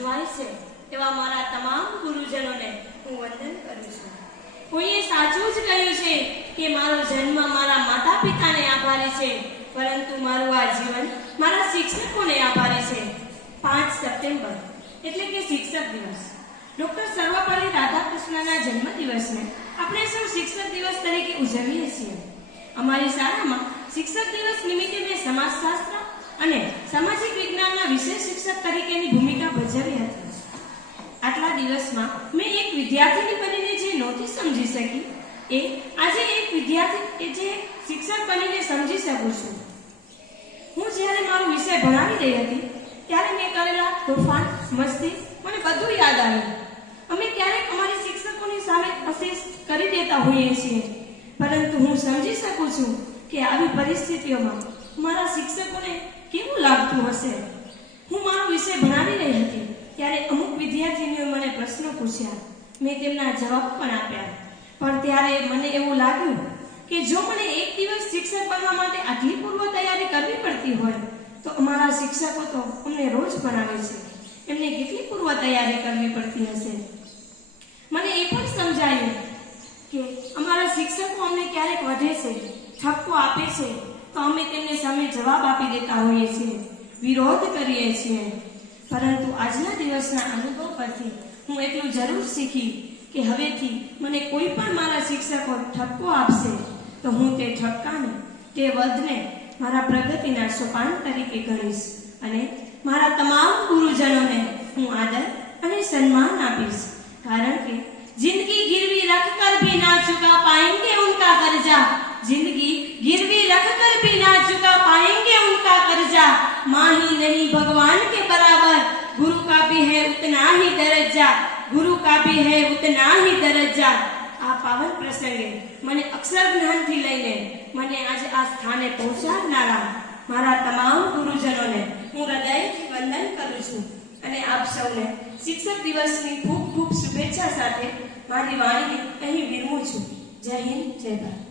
ઉજવાય છે એવા મારા તમામ ગુરુજનોને હું વંદન કરું છું. કોઈએ સાચું જ કહ્યું છે કે મારો જન્મ મારા માતા પિતાને આભારી છે, પરંતુ મારું આ જીવન મારા શિક્ષકોને આભારી છે. પાંચ સપ્ટેમ્બર, એટલે કે શિક્ષક દિવસ. ડોક્ટર સર્વપલ્લી રાધાકૃષ્ણના જન્મદિવસને આપણે સૌ શિક્ષક દિવસ તરીકે ઉજવીએ છીએ. અમારી શાળામાં શિક્ષક દિવસ નિમિત્તે મેં સમાજશાસ્ત્ર અને સામાજિક વિજ્ઞાનના વિશેષ શિક્ષક તરીકેની ભૂમિકા ભજવી હતી આટલા દિવસમાં મેં એક વિદ્યાર્થીની બનીને જે નહોતી સમજી શકી, એ આજે એક વિદ્યાર્થી એ જે શિક્ષક બનીને સમજી શકું છું. હું જ્યારે મારો વિષય ભણાવી રહી હતી, ત્યારે મેં કરેલા તોફાન, મસ્તી મને બધું યાદ આવ્યું. અમે ક્યારેક અમારી શિક્ષકોની સામે અશેષ કરી દેતા હોઈએ છીએ. પરંતુ હું સમજી શકું છું કે આવી પરિસ્થિતિઓમાં મારા શિક્ષકોને કેવું લાગતું હશે? વિષય ભણાવી રહી હતી, ત્યારે અમુક વિદ્યાર્થીનીઓ મને પ્રશ્નો પૂછ્યા. મેં તેમના જવાબ પણ આપ્યા. પણ ત્યારે મને એવું લાગ્યું કે જો મને એક દિવસ શિક્ષક બનવા માટે આટલી પૂર્વ તૈયારી કરવી પડતી હોય, તો અમારા શિક્ષકો તો અમને રોજ ભણાવે છે. એમને કેટલી પૂર્વ તૈયારી કરવી પડતી હશે? મને એ પણ સમજાયું કે અમારા શિક્ષકો અમને ક્યારેક વધે છે, ઠપકો આપે છે, તો અમે તેમને સામે જવાબ આપી દેતા હોઈએ છીએ, વિરોધ કરીએ છીએ. પરંતુ આજના દિવસના અનુભવ પરથી હું એટલું જરૂર શીખી કે હવેથી મને કોઈ પણ મારા શિક્ષકો ઠપકો આપશે તો હું તે ઠપકાને તે વધને મારા પ્રગતિના સોપાન તરીકે ગણીશ અને મારા તમામ ગુરુજનોને હું આદર અને સન્માન આપીશ કારણ કે जिंदगी गिरवी रख कर भी ना चुका पाएंगे उनका कर्जा जिंदगी गिरवी रख कर भी ना चुका पाएंगे उनका कर्जा माँ ही नहीं भगवान के बराबर गुरु का भी है उतना ही दरज्जा गुरु का भी है उतना ही दरज्जा આ પાવન પ્રસંગે મને અક્ષર જ્ઞાનથી લઈને મને આજે આ સ્થાને પહોંચાડનારા મારા તમામ ગુરુજનોને હું હૃદયથી વંદન કરું છું અને આપ સૌને શિક્ષક દિવસની ખૂબ ખૂબ શુભેચ્છા સાથે મારી વાણીને અહીં વિરમું છું જય હિન્દ જય ભારત